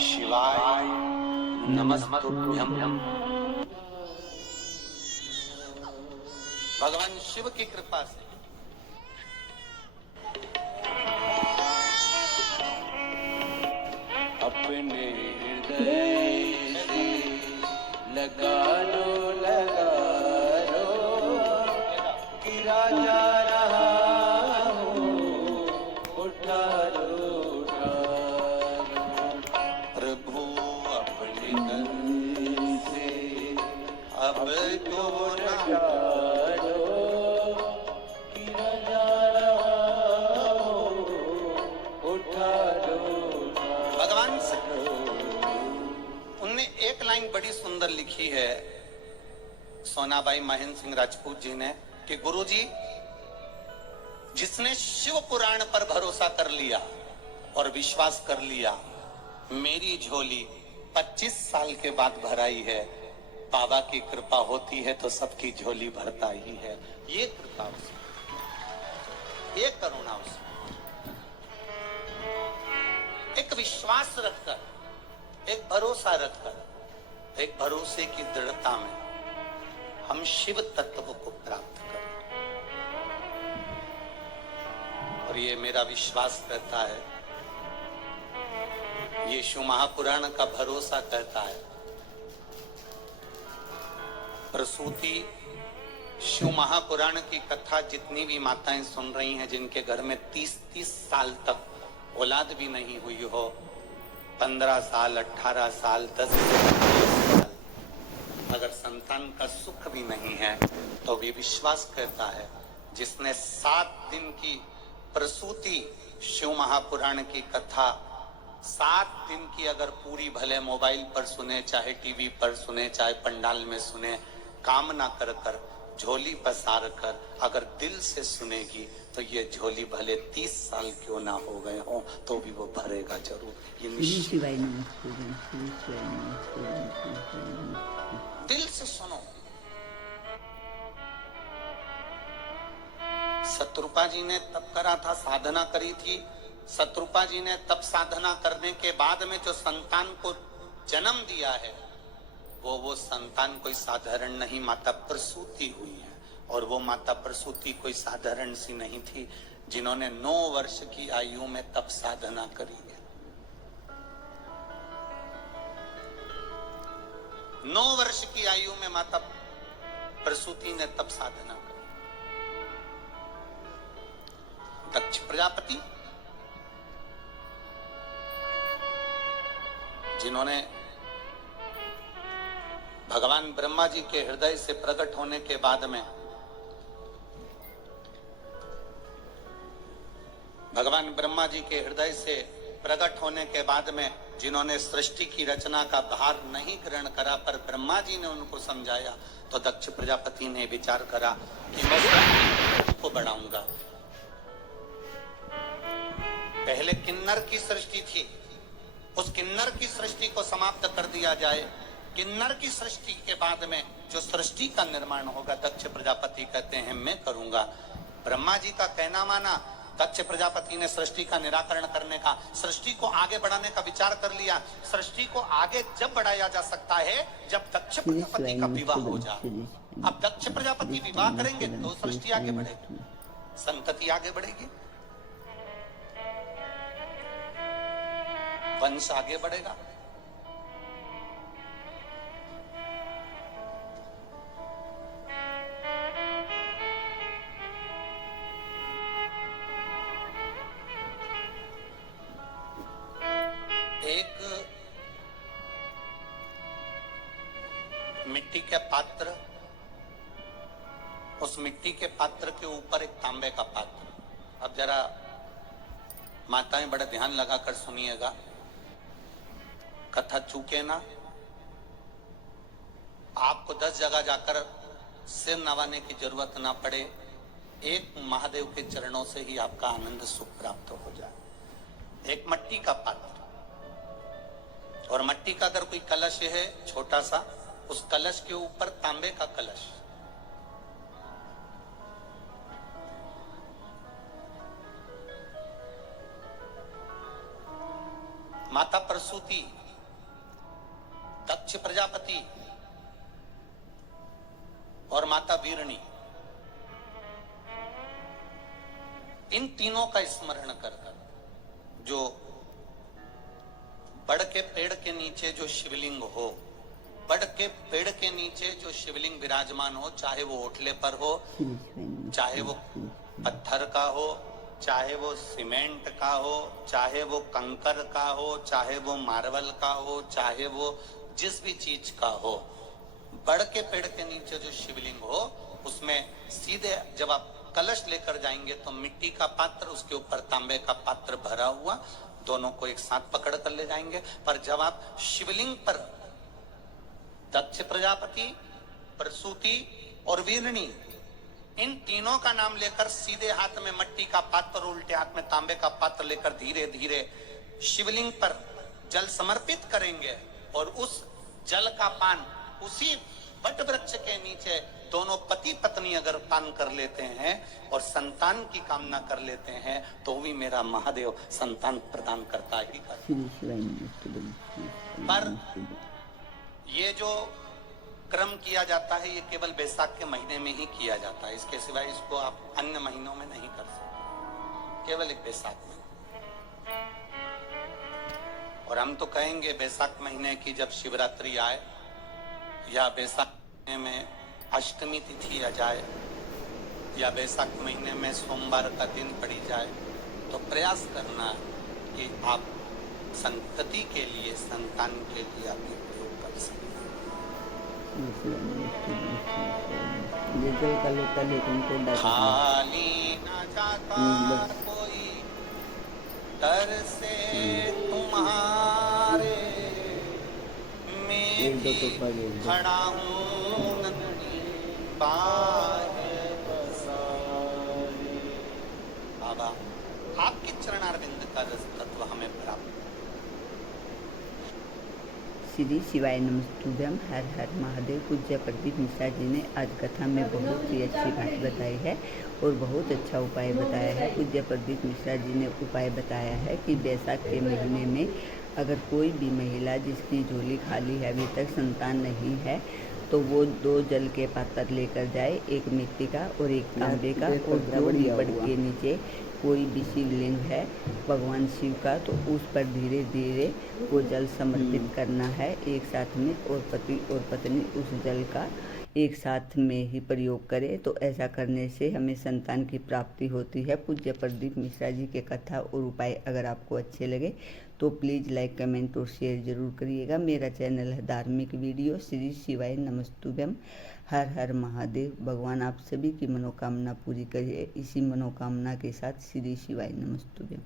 शिवाय नमस्तुभ्यं। भगवान शिव की कृपा से अपने हृदय से लगा लो गिरा जा रहा हूँ, उठा लो प्रभु अपने तन से अब तो न गिरा जा रहा हूँ, उठा लो। भगवान से उनने एक लाइन बड़ी सुंदर लिखी है सोनाबाई महेंद्र सिंह राजपूत जी ने कि गुरुजी, जिसने शिव पुराण पर भरोसा कर लिया और विश्वास कर लिया, मेरी झोली 25 साल के बाद भराई है। बाबा की कृपा होती है तो सबकी झोली भरता ही है। ये कृपा उसमें, ये करुणा उसमें। एक विश्वास रखकर, एक भरोसा रखकर, एक भरोसे की दृढ़ता में हम शिव तत्व को प्राप्त करें। और ये मेरा विश्वास कहता है, यीशु महापुराण का भरोसा कहता है, प्रसूति शिव महापुराण की कथा जितनी भी माताएं सुन रही हैं, जिनके घर में 30-30 साल तक औलाद भी नहीं हुई हो, 15 साल, 18 साल, 10 साल, अगर संतान का सुख भी नहीं है, तो भी विश्वास करता है, जिसने 7 दिन की प्रसूति शिव महापुराण की कथा 7 दिन की अगर पूरी भले मोबाइल पर सुने, चाहे टीवी पर सुने, चाहे पंडाल में सुने, कामना कर कर, झोली पसार कर अगर दिल से सुनेगी, तो ये झोली भले 30 साल क्यों ना हो गए हो, तो भी वो भरेगा जरूर। ये दिल से सुनो। शत्रुपा जी ने तप करा था, साधना करी थी। शत्रुपा जी ने तप साधना करने के बाद में जो संतान को जन्म दिया है, वो संतान कोई साधारण नहीं, माता प्रसूति हुई है। और वो माता प्रसूति कोई साधारण सी नहीं थी, जिन्होंने 9 वर्ष की आयु में तप साधना करी है। 9 वर्ष की आयु में माता प्रसूति ने तप साधना करी। दक्ष प्रजापति, जिन्होंने भगवान ब्रह्मा जी के हृदय से प्रकट होने के बाद में, भगवान ब्रह्मा जी के हृदय से प्रकट होने के बाद में जिन्होंने सृष्टि की रचना का भार नहीं ग्रहण करा, पर ब्रह्मा जी ने उनको समझाया, तो दक्ष प्रजापति ने विचार करा कि मैं सृष्टि को बढ़ाऊंगा। पहले किन्नर की सृष्टि थी, उस किन्नर की सृष्टि को समाप्त कर दिया जाए। किन्नर की सृष्टि के बाद में जो सृष्टि का निर्माण होगा, दक्ष प्रजापति कहते हैं मैं करूंगा। ब्रह्मा जी का कहना माना, दक्ष प्रजापति ने सृष्टि का निराकरण करने का, सृष्टि को आगे बढ़ाने का विचार कर लिया। सृष्टि को आगे जब बढ़ाया जा सकता है जब दक्ष प्रजापति का विवाह हो जाए। अब दक्ष प्रजापति विवाह करेंगे तो सृष्टि आगे बढ़ेगी, संतति आगे बढ़ेगी, वंश आगे बढ़ेगा। एक मिट्टी के पात्र, उस मिट्टी के पात्र के ऊपर एक तांबे का पात्र। अब जरा माताएं बड़े ध्यान लगाकर सुनिएगा, कथा चूके ना। आपको 10 जगह जाकर सिर नवाने की जरूरत ना पड़े, एक महादेव के चरणों से ही आपका आनंद सुख प्राप्त हो जाए। एक मट्टी का पात्र, और मट्टी का अगर कोई कलश है छोटा सा, उस कलश के ऊपर तांबे का कलश, माता प्रसूति, दक्ष प्रजापति और माता वीरणी, इन तीनों का स्मरण कर जो बड़ के पेड़ के नीचे जो शिवलिंग हो, बड़ के पेड़ के नीचे जो शिवलिंग विराजमान हो, चाहे वो ओटले पर हो, चाहे वो पत्थर का हो, चाहे वो सीमेंट का हो, चाहे वो कंकर का हो, चाहे वो मार्बल का हो, चाहे वो जिस भी चीज का हो, बड़ के पेड़ के नीचे जो शिवलिंग हो, उसमें सीधे जब आप कलश लेकर जाएंगे तो मिट्टी का पात्र, उसके ऊपर तांबे का पात्र भरा हुआ, दोनों को एक साथ पकड़ कर ले जाएंगे। पर जब आप शिवलिंग पर दक्ष प्रजापति, प्रसूति और वीरणी, इन तीनों का नाम लेकर सीधे हाथ में मिट्टी का पात्र और उल्टे हाथ में तांबे का पात्र लेकर धीरे धीरे शिवलिंग पर जल समर्पित करेंगे और उस जल का पान उसी वट वृक्ष के नीचे दोनों पति पत्नी अगर पान कर लेते हैं और संतान की कामना कर लेते हैं तो भी मेरा महादेव संतान प्रदान करता ही करता। पर ये जो क्रम किया जाता है ये केवल बैसाख के महीने में ही किया जाता है, इसके सिवाय इसको आप अन्य महीनों में नहीं कर सकते, केवल एक बैसाख में। और हम तो कहेंगे बैसाख महीने की जब शिवरात्रि आए या बैसाख महीने में अष्टमी तिथि आ जाए या बैसाख महीने में सोमवार का दिन पड़ी जाए तो प्रयास करना कि आप संतति के लिए, संतान के लिए आप उपयोग कर सकें। खाली न जाता कोई दर से तुम्हारे, मैं भी खड़ा हूँ नंदी बाहे बसारे। बाबा आपके चरणारविंद का रस तत्व हमें प्राप्त। श्री शिवाय नमस्तुभ्यम। हर हर महादेव। पूज्य प्रदीप मिश्रा जी ने आज कथा में बहुत ही अच्छी बात बताई है और बहुत अच्छा उपाय बताया है। पूज्य प्रदीप मिश्रा जी ने उपाय बताया है कि बैसाख के महीने में अगर कोई भी महिला जिसकी झोली खाली है, अभी तक संतान नहीं है, तो वो 2 जल के पात्र लेकर जाए, एक मिट्टी का और एक तांबे का, और जो भी बड़ के नीचे कोई भी शिवलिंग है भगवान शिव का, तो उस पर धीरे धीरे वो जल समर्पित करना है एक साथ में, और पति और पत्नी उस जल का एक साथ में ही प्रयोग करें। तो ऐसा करने से हमें संतान की प्राप्ति होती है। पूज्य प्रदीप मिश्रा जी के कथा और उपाय अगर आपको अच्छे लगे तो प्लीज़ लाइक, कमेंट और शेयर जरूर करिएगा। मेरा चैनल है धार्मिक वीडियो श्री शिवाय नमस्तुभ्यम। हर हर महादेव। भगवान आप सभी की मनोकामना पूरी करिए। इसी मनोकामना के साथ श्री शिवाय नमस्तुभ्यम।